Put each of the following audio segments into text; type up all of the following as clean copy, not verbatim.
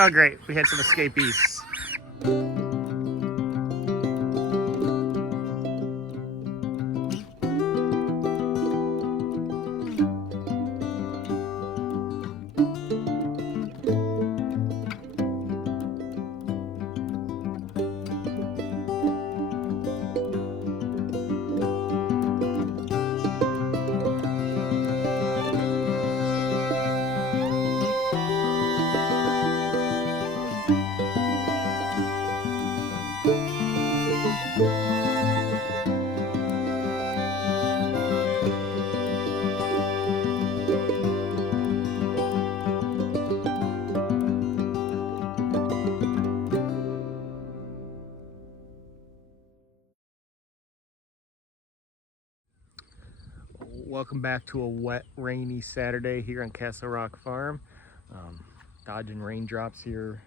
Oh, great. We had some escapees. Welcome back to a wet, rainy Saturday here on Castle Rock Farm. Dodging raindrops here,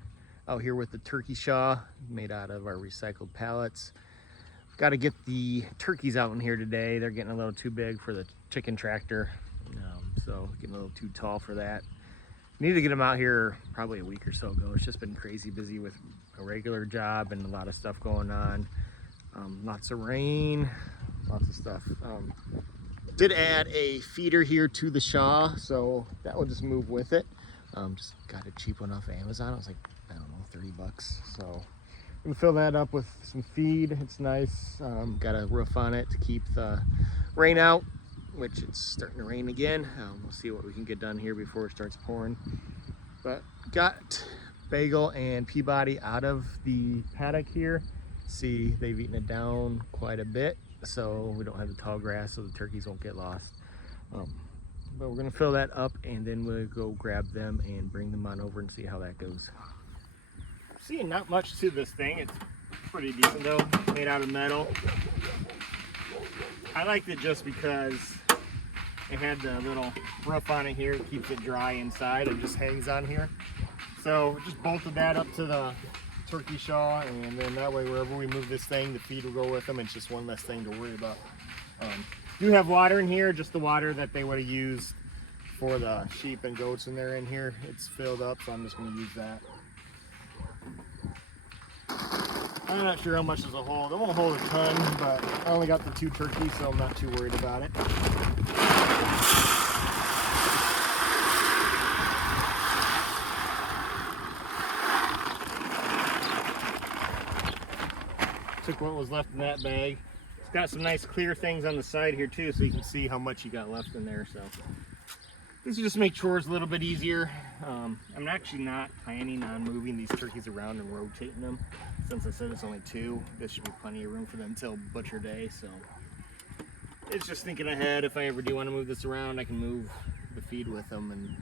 out here with the turkey shaw made out of our recycled pallets. Got to get the turkeys out in here today. They're getting a little too big for the chicken tractor, so getting a little too tall for that. Need to get them out here probably a week or so ago. It's just been crazy busy with a regular job and a lot of stuff going on. Lots of rain, lots of stuff. Did add a feeder here to the shaw, so that will just move with it. Just got a cheap one off of Amazon. It was like, I don't know, 30 bucks. So I'm gonna fill that up with some feed. It's nice. Got a roof on it to keep the rain out, which it's starting to rain again. We'll see what we can get done here before it starts pouring. But got Bagel and Peabody out of the paddock here. See, they've eaten it down quite a bit, so we don't have the tall grass, so the turkeys won't get lost. But we're gonna fill that up and then we'll go grab them and bring them on over and see how that goes. See, not much to this thing. It's pretty decent though, made out of metal. I liked it just because it had the little roof on it here. It keeps it dry inside. It just hangs on here. So just bolted that up to the turkey shaw, and then that way wherever we move this thing, the feed will go with them. It's just one less thing to worry about. Do have water in here, just the water that they would have used for the sheep and goats, and they're in here. It's filled up, so I'm just going to use that. I'm not sure how much this will hold. It won't hold a ton, but I only got the 2 turkeys, so I'm not too worried about it. Took what was left in that bag. It's got some nice clear things on the side here too, so you can see how much you got left in there. So this will just make chores a little bit easier. I'm actually not planning on moving these turkeys around and rotating them. Since I said it's only 2, there should be plenty of room for them till butcher day. So it's just thinking ahead. If I ever do want to move this around, I can move the feed with them, and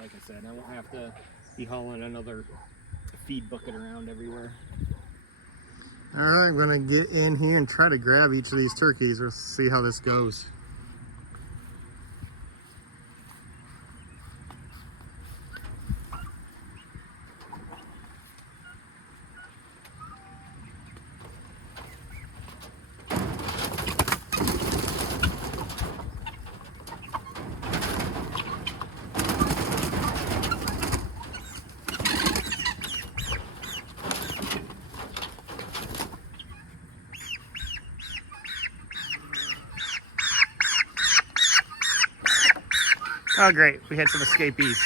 like I said, I won't have to be hauling another feed bucket around everywhere. All right, I'm gonna get in here and try to grab each of these turkeys. We'll see how this goes. Oh, great. We had some escapees.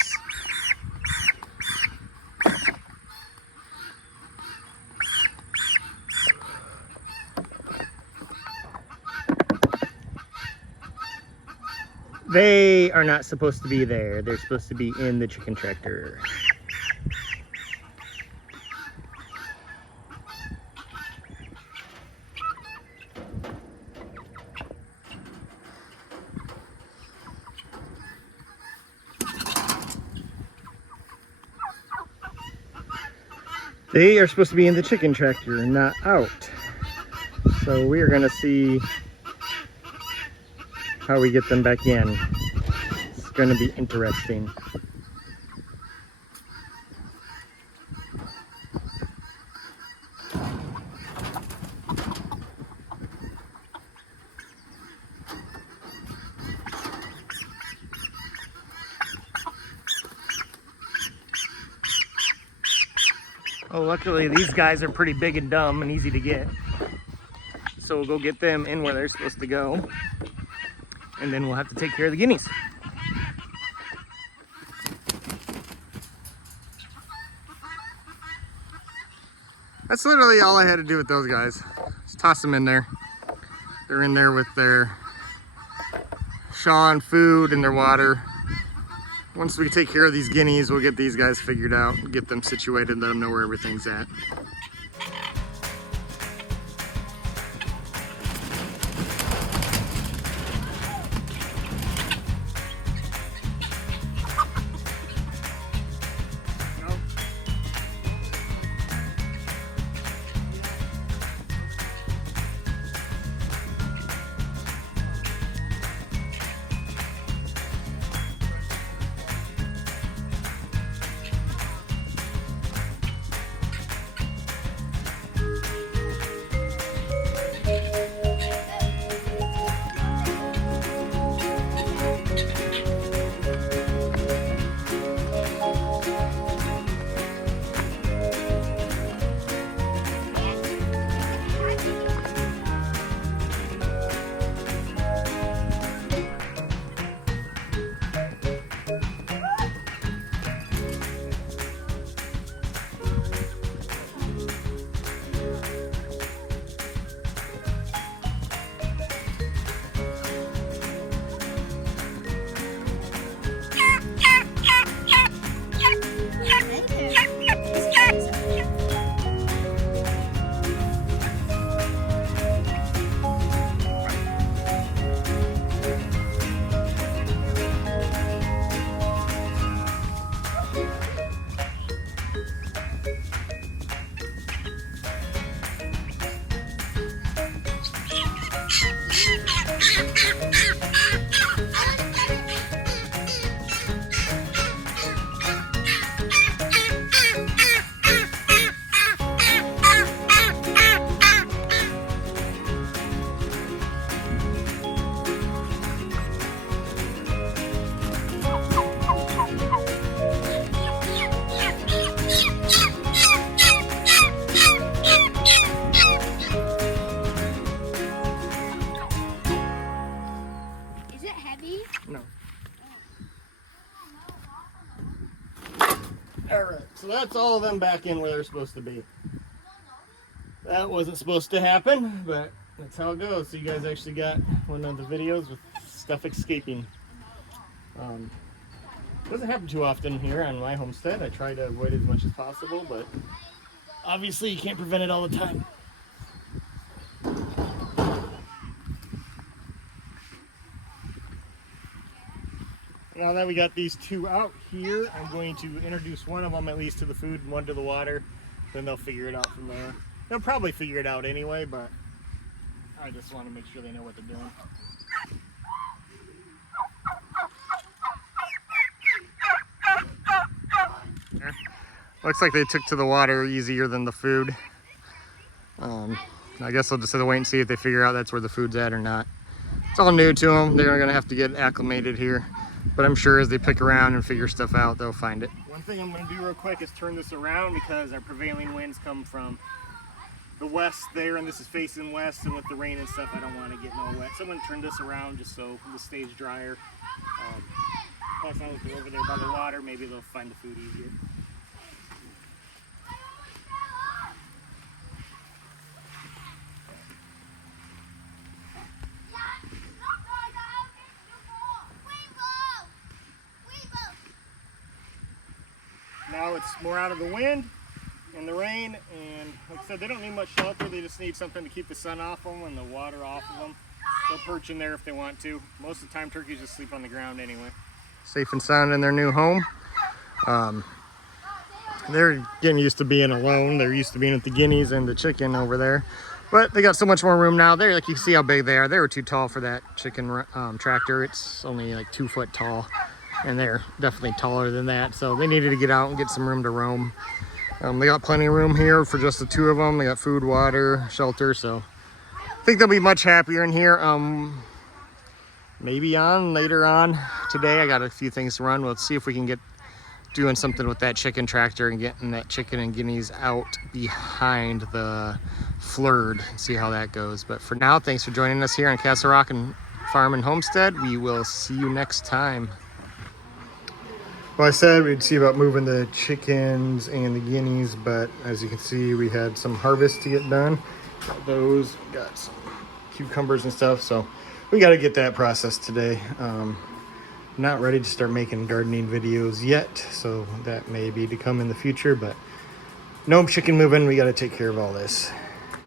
They are not supposed to be there. They're supposed to be in the chicken tractor. They are supposed to be in the chicken tractor, not out. So we are gonna see how we get them back in. It's gonna be interesting. Oh, luckily these guys are pretty big and dumb and easy to get. So we'll go get them in where they're supposed to go. And then we'll have to take care of the guineas. That's literally all I had to do with those guys. Just toss them in there. They're in there with their shaw and food and their water. Once we take care of these guineas, we'll get these guys figured out, get them situated, let them know where everything's at. No. Alright, so that's all of them back in where they're supposed to be. That wasn't supposed to happen, but that's how it goes. So you guys actually got one of the videos with stuff escaping. Doesn't happen too often here on my homestead. I try to avoid it as much as possible, but obviously you can't prevent it all the time. Now that we got these two out here, I'm going to introduce one of them at least to the food and one to the water. Then they'll figure it out from there. They'll probably figure it out anyway, but I just want to make sure they know what they're doing. Okay. Looks like they took to the water easier than the food. I guess I'll just have to wait and see if they figure out that's where the food's at or not. It's all new to them. They're going to have to get acclimated here. But I'm sure as they pick around and figure stuff out, they'll find it. One thing I'm going to do real quick is turn this around because our prevailing winds come from the west there, and this is facing west, and with the rain and stuff, I don't want to get no wet. So I'm going to turn this around just so this stays drier. Plus, I look over there by the water, maybe they'll find the food easier. Now it's more out of the wind and the rain, and like I said, they don't need much shelter. They just need something to keep the sun off them and the water off of them. They'll perch in there if they want to. Most of the time, turkeys just sleep on the ground anyway. Safe and sound in their new home. They're getting used to being alone. They're used to being with the guineas and the chicken over there. But they got so much more room now. They're like, you can see how big they are. They were too tall for that chicken tractor. It's only like 2 foot tall. And they're definitely taller than that, so they needed to get out and get some room to roam. They got plenty of room here for just the two of them. They got food, water, shelter, so I think they'll be much happier in here. Maybe later on today. I got a few things to run. We'll see if we can get doing something with that chicken tractor and getting that chicken and guineas out behind the Flird and see how that goes. But for now, thanks for joining us here on Castle Rock and Farm and Homestead. We will see you next time. Well, I said we'd see about moving the chickens and the guineas, but as you can see, we had some harvest to get done. Got those, got some cucumbers and stuff, so we got to get that processed today. Not ready to start making gardening videos yet, so that may be to come in the future, but no chicken moving. We got to take care of all this.